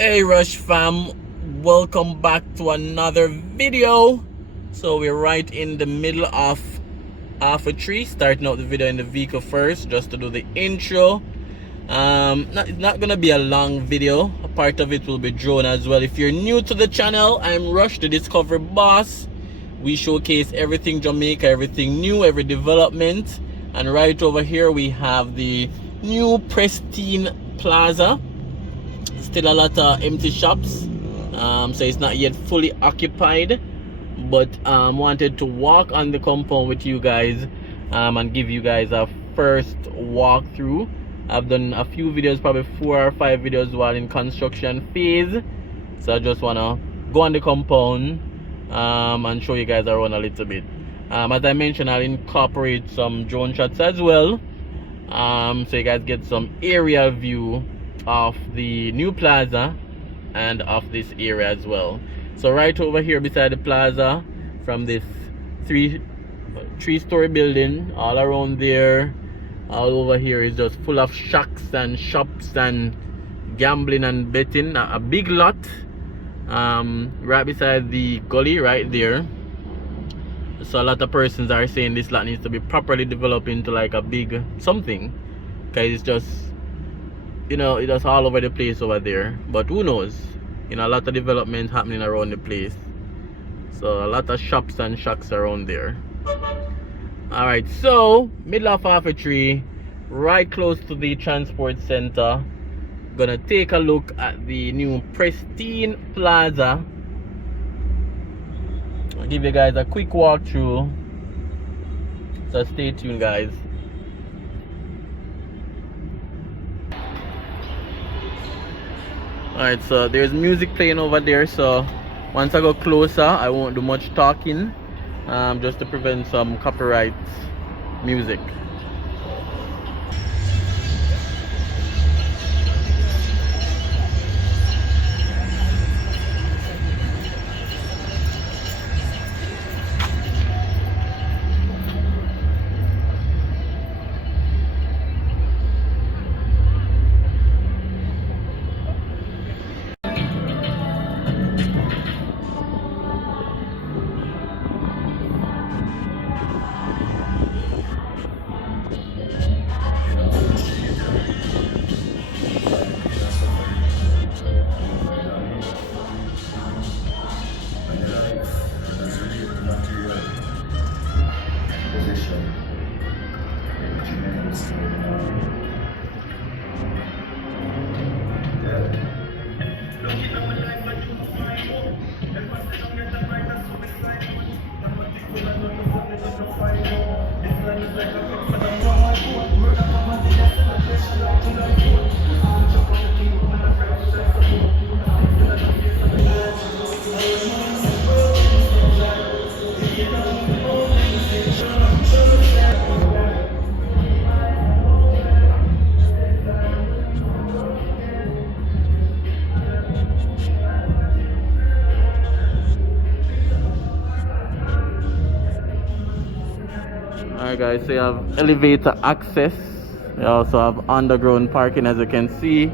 Hey Rush fam, welcome back to another video. So we're right in the middle of half a tree, starting out the video in the vehicle first, just to do the intro. It's not gonna be a long video. A part of it will be drone as well. If you're new to the channel, I'm Rush, the Discovery Boss. We showcase everything Jamaica, everything new, every development. And right over here we have the new Pristine Plaza. Still a lot of empty shops, so it's not yet fully occupied, but wanted to walk on the compound with you guys and give you guys a first walkthrough. I've done a few videos, probably 4 or 5 videos while in construction phase, so I just want to go on the compound and show you guys around a little bit. As I mentioned, I'll incorporate some drone shots as well, so you guys get some aerial view of the new plaza and of this area as well. So right over here beside the plaza, from this three-story building, all around there, all over here is just full of shacks and shops and gambling and betting. A big lot right beside the gully right there. So a lot of persons are saying this lot needs to be properly developed into like a big something, because it's just, you know, it's just all over the place over there. But who knows, you know, a lot of development happening around the place, so a lot of shops and shacks around there. All right, so middle of half a tree, right close to the transport center. Gonna take a look at the new Pristine Plaza. I'll give you guys a quick walkthrough, so stay tuned guys. Alright, so there's music playing over there, so once I go closer I won't do much talking, just to prevent some copyright music. Alright guys, so you have elevator access. You also have underground parking, as you can see.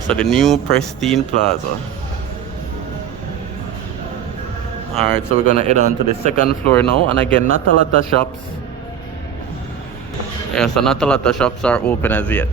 So the new Pristine Plaza. Alright, so we're gonna head on to the second floor now, and again, not a lot of shops. Yeah, so not a lot of shops are open as yet.